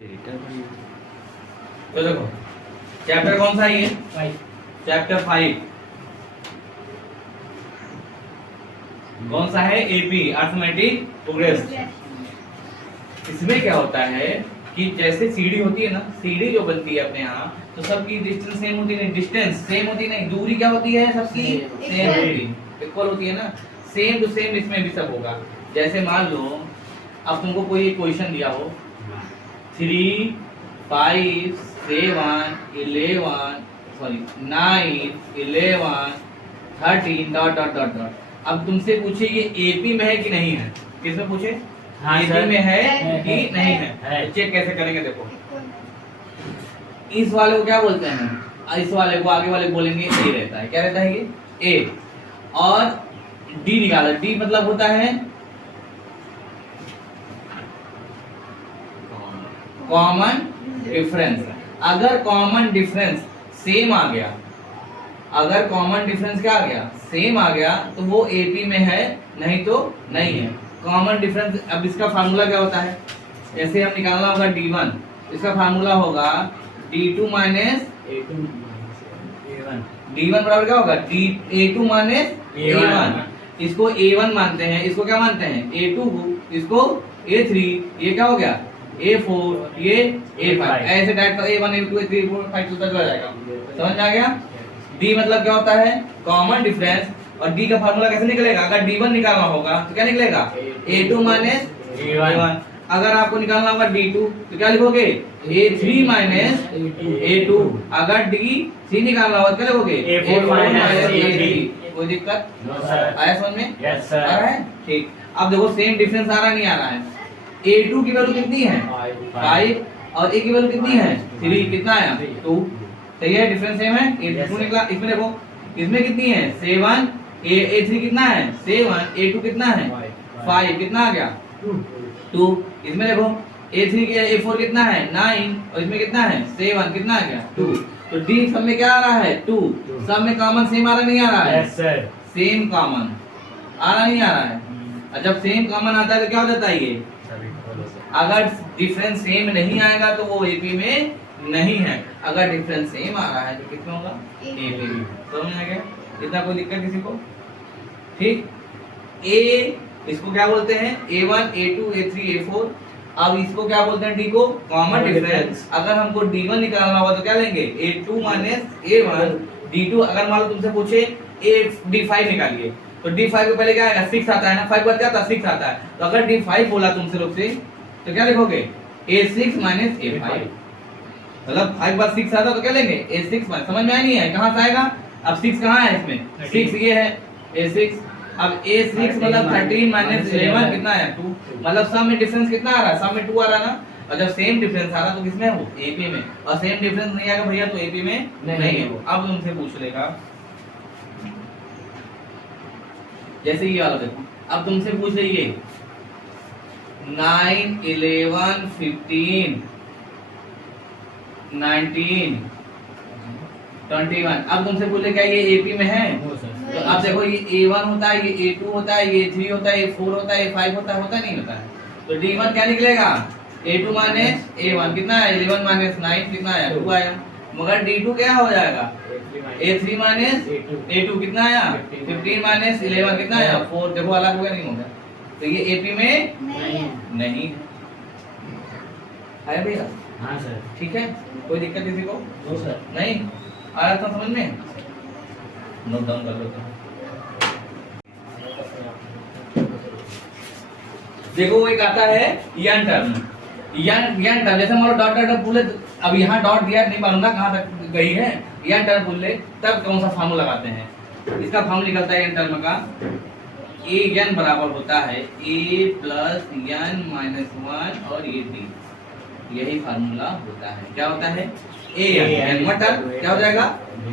तो देखो चैप्टर कौन सा है ये? चैप्टर 5 कौन सा है? AP arithmetic progress. इसमें क्या होता है कि जैसे सीढ़ी होती है ना, सीढ़ी जो बनती है अपने यहाँ, तो सबकी डिस्टेंस सेम होती है, डिस्टेंस सेम होती नहीं, दूरी क्या होती है सबकी सेम होती है, इक्वल होती है ना। सेम टू सेम इसमें भी सब होगा। जैसे मान लो अब तुमको कोई क्वेश्चन दिया हो 3 5 7 11 sorry 9 11 13 dot dot dot dot. अब तुमसे पूछे ये एपी में है कि नहीं है? किसमें पूछे? एपी में है कि नहीं है? तो चेक कैसे करेंगे देखो। इस वाले को क्या बोलते हैं? इस वाले को आगे वाले बोलेंगे ए रहता है। क्या रहता है ये? ए। और डी निकाला। डी मतलब होता है कॉमन डिफरेंस। अगर कॉमन डिफरेंस सेम आ गया, अगर कॉमन डिफरेंस क्या आ गया? सेम आ गया, तो वो एपी में है, नहीं तो नहीं है। कॉमन डिफरेंस, अब इसका फार्मूला क्या होता है? जैसे हम निकालना होगा D1, इसका फार्मूला होगा D2 माइनस D1 बराबर क्या होगा? A2 minus A1। इसको A1 मानते हैं, इसको क्या मानते हैं? A2 को, इसको A3, ये क्या हो गया? A4, ये A5। ऐसे direct A1 A2 A3 A4 A5 तक आ जाएगा। समझ आ गया? D मतलब क्या होता है? Common difference. और D का फार्मूला कैसे निकलेगा? अगर D1 निकालना होगा तो क्या निकलेगा? A2 minus A1। अगर आपको निकालना होगा D2 तो क्या लिखोगे? A3 minus A2। अगर D3 निकालना होगा तो क्या लिखोगे? A4 minus A3। कोई दिक्कत? आया समझ में? Yes sir. आ रहा है? ठीक। अब देखो सेम डिफरेंस आ रहा नहीं आ रहा है? A2 की वैल्यू कितनी है? 5 और A की वैल्यू कितनी है? 3। कितना आया? 2। सही है, डिफरेंस सेम है। A2 निकला। इसमें देखो इसमें कितनी है? 7। A3 कितना है? 7। A2 कितना है? 5। कितना आ गया? 2। इसमें देखो A3 के A4 कितना है? 9 और इसमें कितना है? 7। कितना आ गया? 2। तो D सब में क्या आ रहा है? 2। सब में कॉमन सेम आ रहा नहीं आ रहा है? Yes sir. सेम कॉमन आ रहा नहीं आ रहा है? और जब सेम कॉमन आता है तो क्या हो जाता है ये? अगर डिफरेंस सेम नहीं आएगा तो वो एपी में नहीं है। अगर डिफरेंस सेम आ रहा है तो किसमें होगा? एपी में। समझ में आ गया? इतना कोई दिक्कत किसी को? ठीक। ए इसको क्या बोलते हैं? A1 A2 A3 A4। अब इसको क्या बोलते हैं? डी को कॉमन डिफरेंस। अगर हमको D1 निकालना होगा तो क्या लेंगे? A2 minus A1। D2 अगर मान लो तुमसे पूछे D5 निकालिए तो D5 के पहले क्या आएगा? 6 आता है ना। 5 बाद क्या आता है? 6 आता है। तो अगर D5 बोला तुमसे लोग से तो क्या लिखोगे? A6 minus A5। मतलब 5 बाद 6 आता तो क्या लेंगे? A6 minus. समझ में आया नहीं है? कहां से आएगा? अब 6 कहां है इसमें? 6 ये है A6। अब A6 मतलब 13 माइनस 11 कितना है? 2। मतलब सब में डिफरेंस कितना आ रहा है? सब में 2 आ रहा है ना। और जब सेम डिफरेंस आ रहा तो किसमें है वो? एपी में। और सेम डिफरेंस नहीं आएगा भैया तो एपी में नहीं है वो। अब तुमसे पूछ लेगा जैसे ये वाला देखो। अब तुमसे पूछ लीजिए 9 11 15 19 21। अब तुमसे पूछे क्या ये एपी में है? तो अब देखो ये A1 होता है, ये A2 होता है, ये A3 होता है, ये 4 होता है, ये 5 होता है, होता नहीं होता है? तो D1 क्या निकलेगा? A2 माइनस A1 कितना है? 11 माइनस 9 कितना आया? 2 आया। मगर D2 क्या हो जाएगा? A3 माइनस A2 कितना आया? 15 माइनस 11 कितना आया? 4। देखो अलग होगा नहीं होगा? तो ये एपी में नहीं है भैया। हाँ सर। ठीक है, कोई दिक्कत किसी को? No sir. नहीं आ रहा था समझ में? नोट डाउन कर लो तो। देखो वो एक आता है यन टर्म। यन टर्म जैसे मान लो डॉट डॉट बोले, अब यहाँ डॉट दिया नहीं मालूम ना कहाँ तक गई है। यन टर्म बोल ले तब कौन सा फार्मूला लगाते हैं? इसका फार्मूला निकलता है यन टर्म का ए एन बराबर होता है ए प्लस एन माइनस 1 और ये डी। यही फार्मूला होता है। क्या होता है? ए एन टर्म क्या हो जाएगा?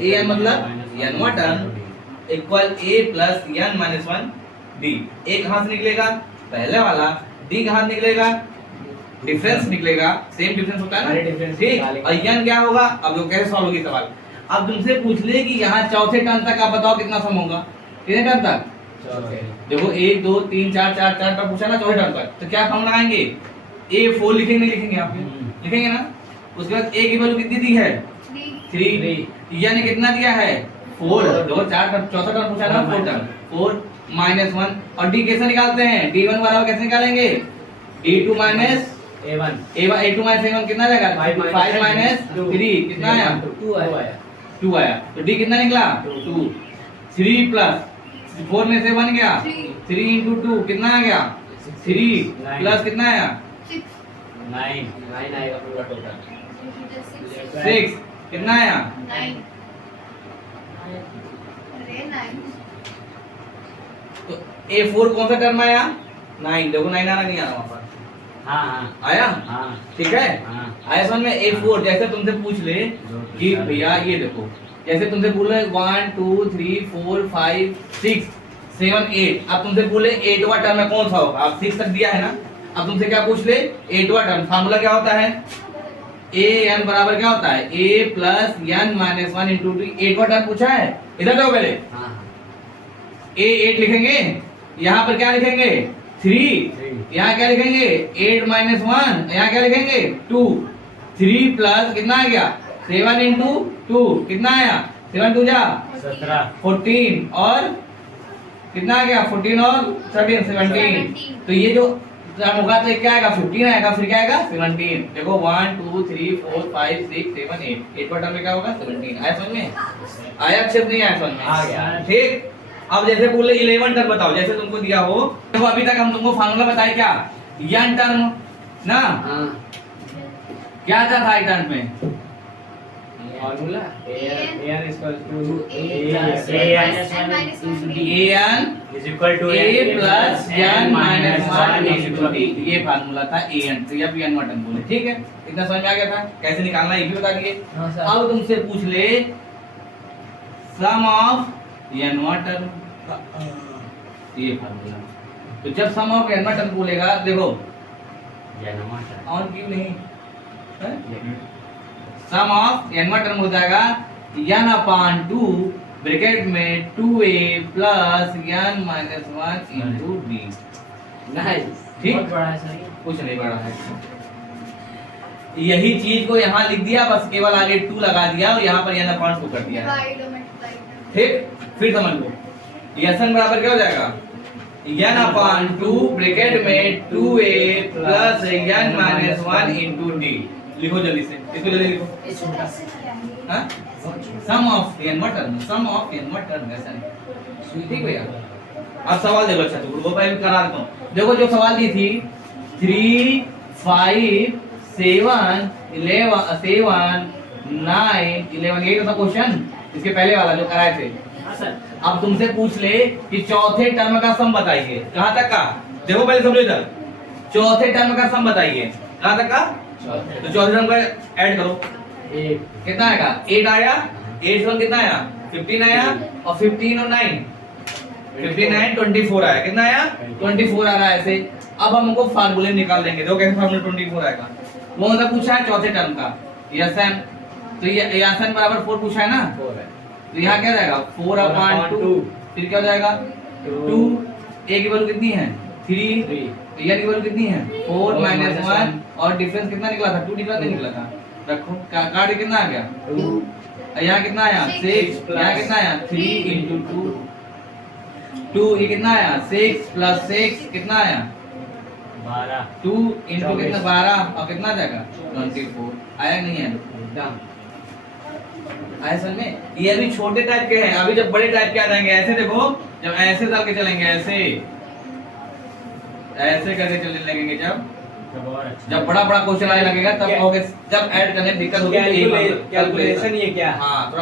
ए एन मतलब एन टर्म इक्वल ए प्लस एन माइनस 1 डी। ए कहाँ से निकलेगा? पहले वाला। डी कहाँ से निकलेगा? डिफरेंस निकलेगा। सेम डिफरेंस होता है ना। ठीक। और एन क्या होगा? अब लोग कैसे सॉल्व होगी सवाल? अब तुमसे पूछ ले कि यहाँ चौथे टर्म तक आप बताओ कितना सम होगा? कितने टर्म तक? देखो 1 2 3 4 4 4 टर्म पूछा ना चौथे टर्म तक। तो क्या फॉर्मूला लगाएंगे? A4 लिखेंगे नहीं लिखेंगे आप लिखेंगे ना। उसके बाद A की वैल्यू कितनी दी है 3 यानी कितना दिया है 4 देखो 4 चौथा टर्म पूछा ना 4 टर्म 4 -1 और D कैसे निकालते हैं D1 बराबर कैसे निकालेंगे D2 minus A1 A2 minus A1 कितना जाएगा 5 माइनस 3 कितना आया 2 आया 2 आया तो D कितना निकला 2 3 प्लस 4 में से 1 गया 3 into 2 कितना आ गया 3 प्लस कितना आया 9 आएगा पूरा टोटल 6 कितना आया 9 तो A4 कौन सा टर्म आया 9 देखो 9 आना नहीं आ रहा वहां पर हाँ आया हाँ ठीक है हाँ आया समझ में A4 जैसे तुमसे पूछ ले कि भैया ये देखो जैसे तुमसे बोले 1 2 3 4 5 6 7 8 अब तुमसे बोले 8वां टर्म में कौन सा होगा अब 6 तक दिया है ना अब तुमसे क्या पूछ ले 8वां टर्म फार्मूला क्या होता है a n बराबर क्या होता है a plus n minus 1 into 2 8वां टर्म पूछा है इधर देखो पहले हाँ a 8 लिखेंगे यहाँ पर क्या लिखेंगे 3 यहाँ क्या लिखेंगे 8 माइनस 1 यहाँ क्या लिखेंगे 2 3 प्लस कितना आ गया 7 इंटू 2 कितना आया 7 2 जा 17 14 और कितना आ गया 14 और 13 17 तो ये जो टर्म होगा तो क्या आएगा 15 आएगा फिर क्या आएगा 17 देखो 1 2 3 4 5 6 7 8 8वां टर्म में क्या होगा 17 आया समझ में आया अक्षर नहीं आया समझ में आ गया ठीक अब जैसे बोले 11 टर्म बताओ जैसे तुमको दिया हो देखो अभी तक हम तुमको फार्मूला बताए क्या n टर्म ना हाँ क्या था i टर्म में formula an equal to an is equal to a plus n minus 1 into d ये फार्मूला था an तो ये भी n टर्म बोले ठीक है इतना समझ में आ गया था कैसे निकालना ये भी बता दिए अब तुमसे पूछ ले सम ऑफ n टर्म ये फार्मूला तो जब सम ऑफ n टर्म बोलेगा देखो और क्यों नहीं सम ऑफ n टर्म हो जाएगा n अपान 2 ब्रैकेट में 2a plus n minus 1 into d nice ठीक बहुत बड़ा है सर कुछ नहीं बड़ा है यही चीज को यहाँ लिख दिया बस केवल आगे 2 लगा दिया और यहाँ पर n अपान 2 कर दिया ठीक फिर समझ लो n बराबर क्या हो जाएगा n अपान 2 ब्रैकेट में 2a plus n minus 1 into d लिखो जल्दी से इसको जल्दी लिखो हाँ sum of n term sum of n term ऐसा नहीं ठीक भैया अब सवाल देखो अच्छा तो वो पहले करा देता हूँ देखो जो सवाल दी थी 3 5 7 11 7 9 11 यही तो था क्वेश्चन इसके पहले वाला जो कराए थे हाँ सर अब तुमसे पूछ ले कि चौथे टर्म का सम बताइए कहाँ तक का देखो पहले समझो इधर चौथे टर्म का सम बताइए कहाँ तक का तो चौथे टर्म का ऐड करो कितना आएगा 8 आया 8 1 कितना आया 15 आया और 15 और 9 59 24 आया कितना आया 24 आ रहा है ऐसे अब हम उनको फार्मूले निकाल देंगे देखो कैसे फार्मूला 24 आएगा वो मतलब पूछा है चौथे टर्म का यसन तो ये यसन बराबर 4 पूछा है ना तो यहाँ क्या जाएगा 4 अपान 2 फिर क्या हो जाएगा 2 a की वैल्यू कितनी है 3 तो यार की वैल्यू कितनी है 4 माइनस 1 और डिफरेंस कितना निकला था 2 डिफरेंस नहीं निकला था रखो कार्ड कितना आ गया 2 यहाँ कितना आया 6 यहाँ कितना आया 3 इंटू 2 2 ये कितना आया 6 प्लस 6 कितना आया 2 इंटू कितना 12 और कितना जाएगा 24 आया नहीं है एकदम आया समझ में ये अभी छोटे टाइप के हैं अभी जब बड़े टाइप के आ जाएंगे ऐसे देखो जब ऐसे डाल के चलेंगे ऐसे करके चलने लगेंगे जब बड़ा बड़ा क्वेश्चन आने लगेगा तब कहोगे जब ऐड करने दिक्कत होगी कैलकुलेशन ये क्या हाँ थोड़ा